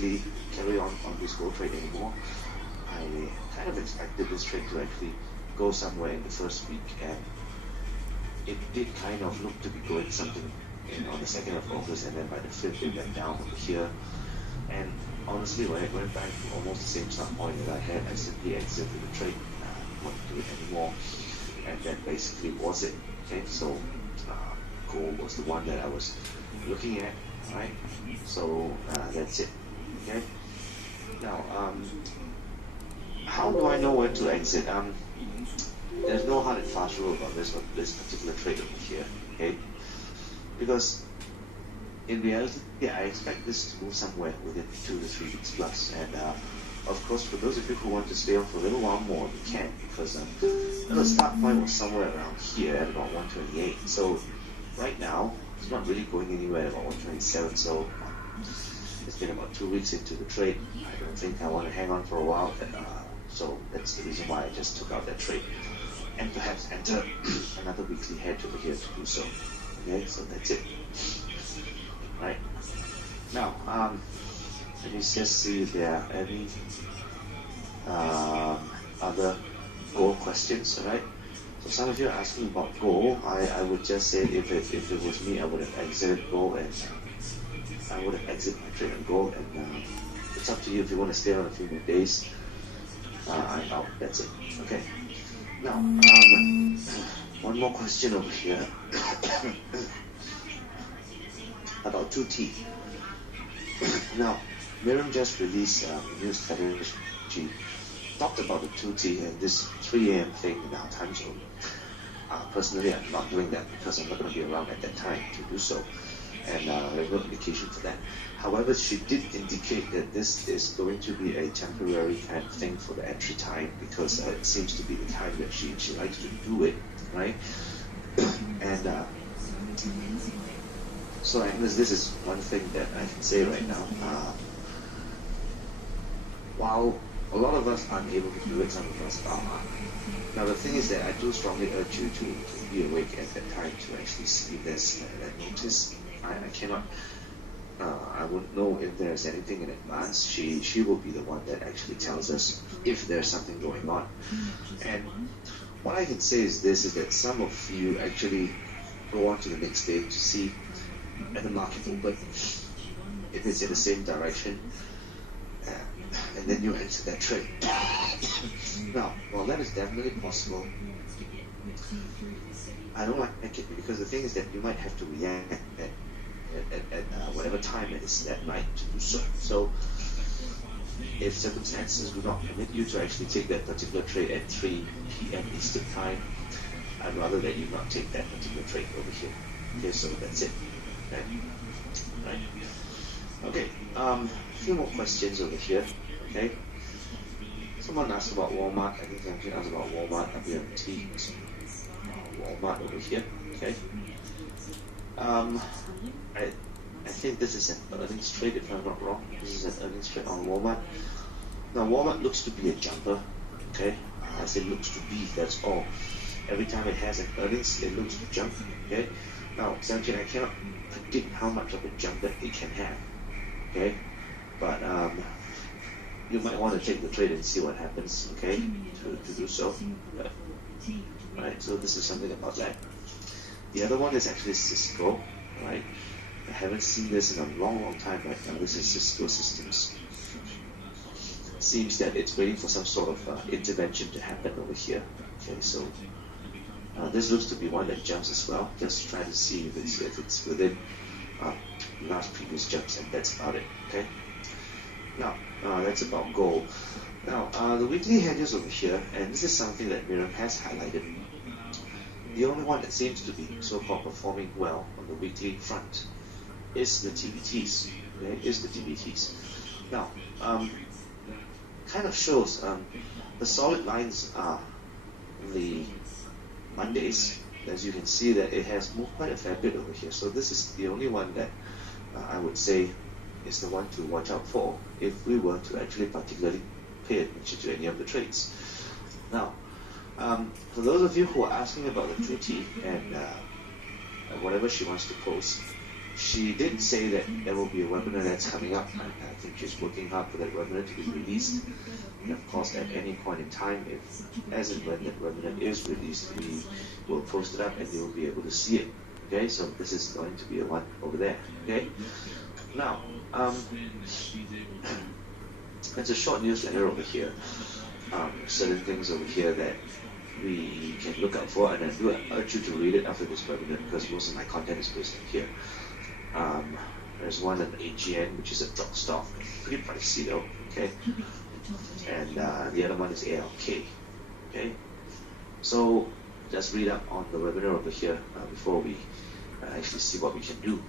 actually carry on this gold trade anymore. I kind of expected this trade to actually go somewhere in the first week, and it did kind of look to be going something on the 2nd of August, and then by the 5th it went down over here. And honestly, when it went back to almost the same start point that I had, I simply exited the trade, wouldn't do it anymore, and that basically was it. Okay, so gold was the one that I was looking at, right? So that's it. Okay. Now, how do I know when to exit? There's no hard and fast rule about this particular trade over here, okay? Because in reality, I expect this to move somewhere within 2 to 3 weeks plus. And of course, for those of you who want to stay on for a little while more, you can, because the start point was somewhere around here at about 128. So right now, it's not really going anywhere at about 127. So it's been about 2 weeks into the trade. I don't think I want to hang on for a while. So that's the reason why I just took out that trade, and perhaps enter another weekly hedge over here to do so. Okay, so that's it. Right. Now, let me just see if there are any other gold questions, alright? So some of you are asking about gold. I would just say if it was me, I would have exited gold, and I would have exited my trade on gold, and it's up to you if you want to stay on a few more days. I'm out. That's it. Okay. Now, one more question over here about 2T. Now, Miriam just released a news strategy. She talked about the 2T and this 3 a.m. thing in our time zone. Personally, I'm not doing that because I'm not going to be around at that time to do so, and there's no indication for that. However, she did indicate that this is going to be a temporary kind of thing for the entry time, because it seems to be the time that she likes to do it, right? And so Agnes, this is one thing that I can say right now. While a lot of us aren't able to do it, some of us are. Now the thing is that I do strongly urge you to be awake at that time to actually see this that notice. I cannot. I wouldn't know if there's anything in advance. She will be the one that actually tells us if there's something going on. And what I can say is this, is that some of you actually go on to the next day to see at the market open if it's in the same direction, and then you enter that trade. Now, while that is definitely possible, I don't like it, because the thing is that you might have to react at whatever time it is that night to do so. So if circumstances do not permit you to actually take that particular trade at 3 p.m. Eastern time, I'd rather that you not take that particular trade over here. Okay, so that's it. Okay. Right. Okay. A few more questions over here. Okay. Someone asked about Walmart. I think someone asked about Walmart. WMT. Walmart over here. Okay. I think this is an earnings trade, if I'm not wrong. This is an earnings trade on Walmart. Now Walmart looks to be a jumper. Okay. I say looks to be. That's all. Every time it has an earnings, it looks to jump. Okay. Now, Samson, I cannot predict how much of a jump that it can have. Okay. But you might want to take the trade and see what happens. Okay. To do so. Right. So this is something about that. The other one is actually Cisco. Right. I haven't seen this in a long time right now. This is Cisco Systems. Seems that it's waiting for some sort of intervention to happen over here. Okay, so this looks to be one that jumps as well. Just try to see if it's within last previous jumps, and that's about it. Okay. Now that's about gold. Now the weekly hedges over here, and this is something that Miriam has highlighted. The only one that seems to be so-called performing well on the weekly front is the TBTs. Okay, is the TBTs. Now, kind of shows the solid lines are the Mondays. As you can see that it has moved quite a fair bit over here. So this is the only one that I would say is the one to watch out for if we were to actually particularly pay attention to any of the trades. Now, for those of you who are asking about the 2T and whatever she wants to post, she did say that there will be a webinar that's coming up, and I think she's working hard for that webinar to be released. And of course, at any point in time, if as and when that webinar is released, we will post it up and you will be able to see it. Okay, so this is going to be the one over there. Okay, now it's a short newsletter over here. Certain things over here that we can look out for, and I do urge you to read it after this webinar because most of my content is based on here. There's one at AGN, which is a drug stock, pretty pricey though. Okay, and the other one is ALK. Okay, so just read up on the webinar over here before we actually see what we can do.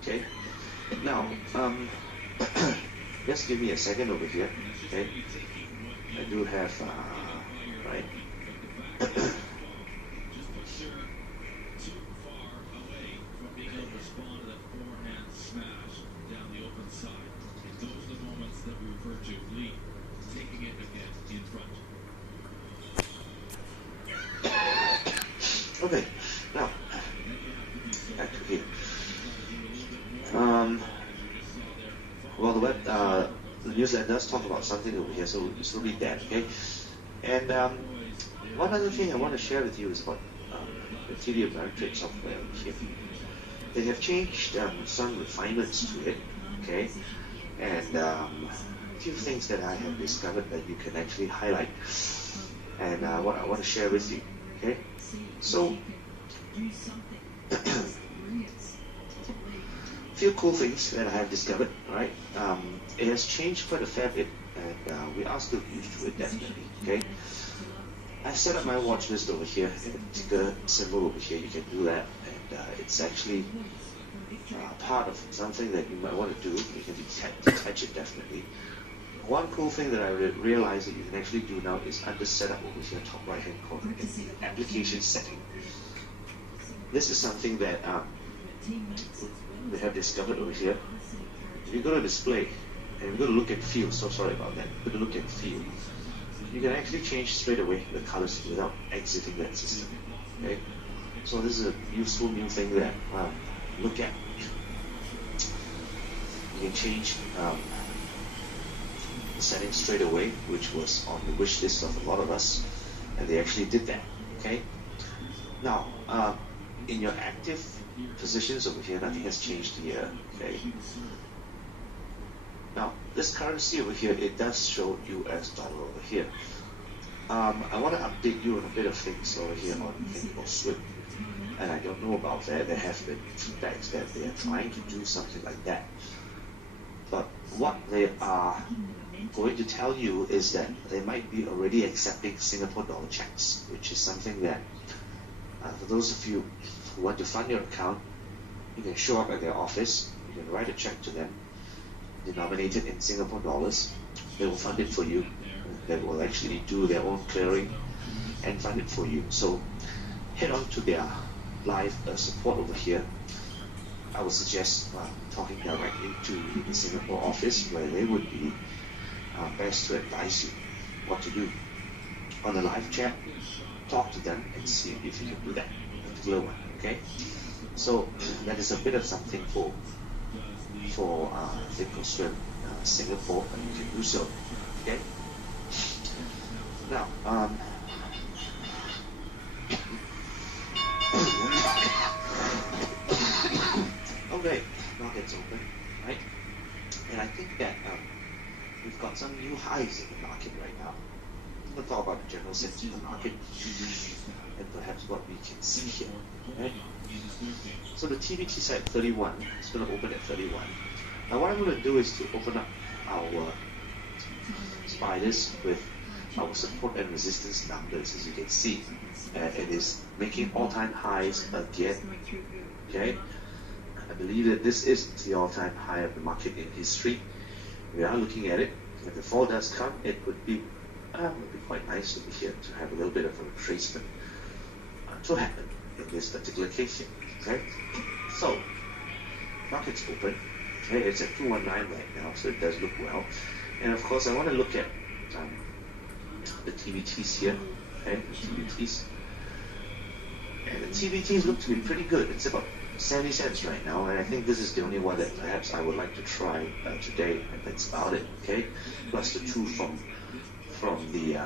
Okay, now just give me a second over here. Okay, I do have right. Okay, now back to here. Well, the newsletter does talk about something over here, so we'll read that, okay? And one other thing I want to share with you is about the TD Ameritrade software over here. They have changed some refinements to it, okay? And a few things that I have discovered that you can actually highlight, and what I want to share with you, okay? So, few cool things that I have discovered, right? It has changed quite a fair bit, and we are still used to it definitely, okay? I set up my watch list over here, and a particular symbol over here, you can do that, and it's actually part of something that you might want to do. You can detach it definitely. One cool thing that I realized that you can actually do now is under setup over here, top right hand corner, in application setting. This is something that we have discovered over here. If you go to display and you go to look and feel, so sorry about that, go to look and feel, you can actually change straight away the colors without exiting that system. Okay, so this is a useful new thing that look at. You can change the settings straight away, which was on the wish list of a lot of us, and they actually did that. Okay, now in your active positions over here, nothing has changed here. Okay, now this currency over here, it does show US dollar over here. I want to update you on a bit of things over here on thinkorswim, and I don't know about that. There have been feedbacks that they are trying to do something like that, but what they are going to tell you is that they might be already accepting Singapore dollar checks, which is something that for those of you who want to fund your account, you can show up at their office, you can write a check to them, denominated in Singapore dollars. They will fund it for you. They will actually do their own clearing and fund it for you. So head on to their live support over here. I would suggest talking directly to the Singapore office, where they would be best to advise you what to do. On the live chat, talk to them and see if you can do that particular one. Okay, so that is a bit of something for thinkorswim Singapore, and you can do so. Okay, now okay, market's open, right? And I think that we've got some new highs in the market right now. We'll talk about the general sense of the market and perhaps what we can see here. Right? So the TVT side 31 is going to open at 31. Now what I'm going to do is to open up our spiders with our support and resistance numbers. As you can see, it is making all-time highs again. Okay, I believe that this is the all-time high of the market in history. We are looking at it. If the fall does come, it would be quite nice over here to have a little bit of a retracement to happen in this particular case here. Okay, so market's open. Okay, it's at 219 right now, so it does look well. And of course, I want to look at the TVTs here. Okay, the TVTs. And the TVTs look to be pretty good. It's about 70 cents right now, and I think this is the only one that perhaps I would like to try today, and that's about it. Okay, plus the 2 from the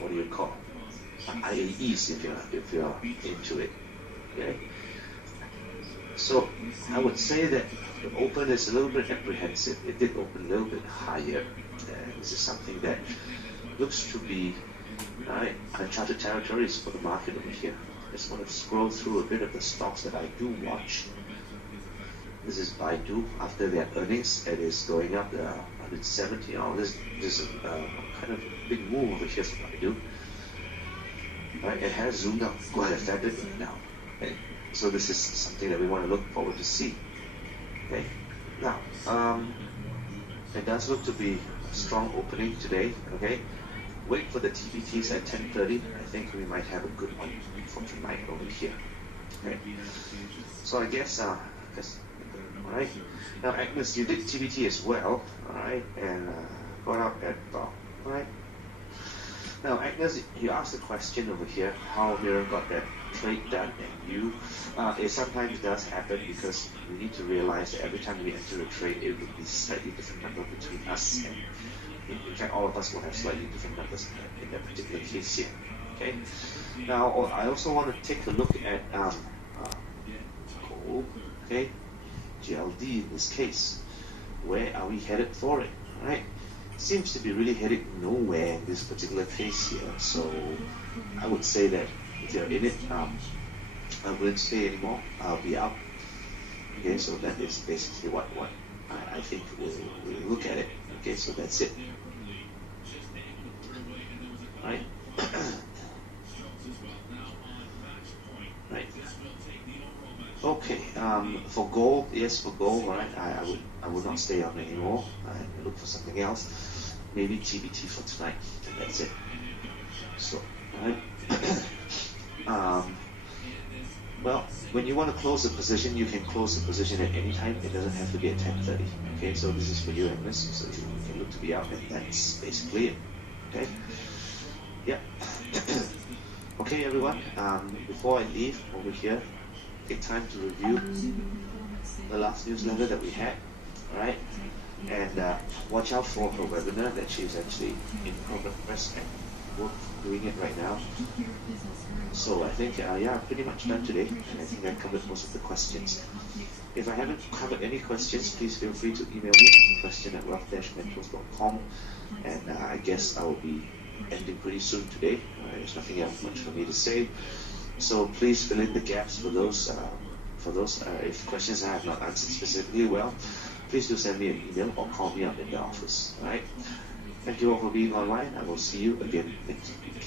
what do you call IAEs if you're into it. Okay, so I would say that the open is a little bit apprehensive. It did open a little bit higher, and this is something that looks to be uncharted territories for the market over here. I just want to scroll through a bit of the stocks that I do watch. This is Baidu. After their earnings, it is going up 170. This is a kind of big move over here for Baidu. Right, it has zoomed up quite a fair bit right now. Okay? So this is something that we want to look forward to see. Okay. Now, it does look to be a strong opening today. Okay. Wait for the TBTs at 10:30. I think we might have a good one for tonight over here. Okay. So I guess, all right. Now Agnes, you did TBT as well, all right, and got up at all right. Now Agnes, you asked a question over here, how Mira got that trade done, and you, it sometimes does happen because we need to realize that every time we enter a trade, it will be slightly different number between us and. In fact, all of us will have slightly different numbers in that particular case here. Okay. Now, I also want to take a look at gold. Okay, GLD in this case. Where are we headed for it? All right. Seems to be really headed nowhere in this particular case here. So, I would say that if you're in it, I wouldn't stay anymore. I'll be out. Okay, so that is basically what I think we'll look at it. Okay, so that's it. Right. Right. Okay. For gold, yes, for gold, right? I would not stay on anymore. I look for something else. Maybe TBT for tonight, and that's it. So, right. Well, when you want to close a position, you can close the position at any time. It doesn't have to be at 10:30. Okay, so this is for you, Agnes. So you can look to be out, and that's basically it. Okay. Yeah. Okay, everyone. Before I leave over here, take time to review the last newsletter that we had. All right, and watch out for her webinar that she's actually in progress and work doing it right now. So I think, yeah, pretty much done today, and I think I covered most of the questions. If I haven't covered any questions, please feel free to email me, question@wealth-mentors.com, and I guess I will be ending pretty soon today. There's nothing else much for me to say, so please fill in the gaps for those if questions I have not answered specifically well. Please do send me an email or call me up in the office. All right. Thank you all for being online. I will see you again next week.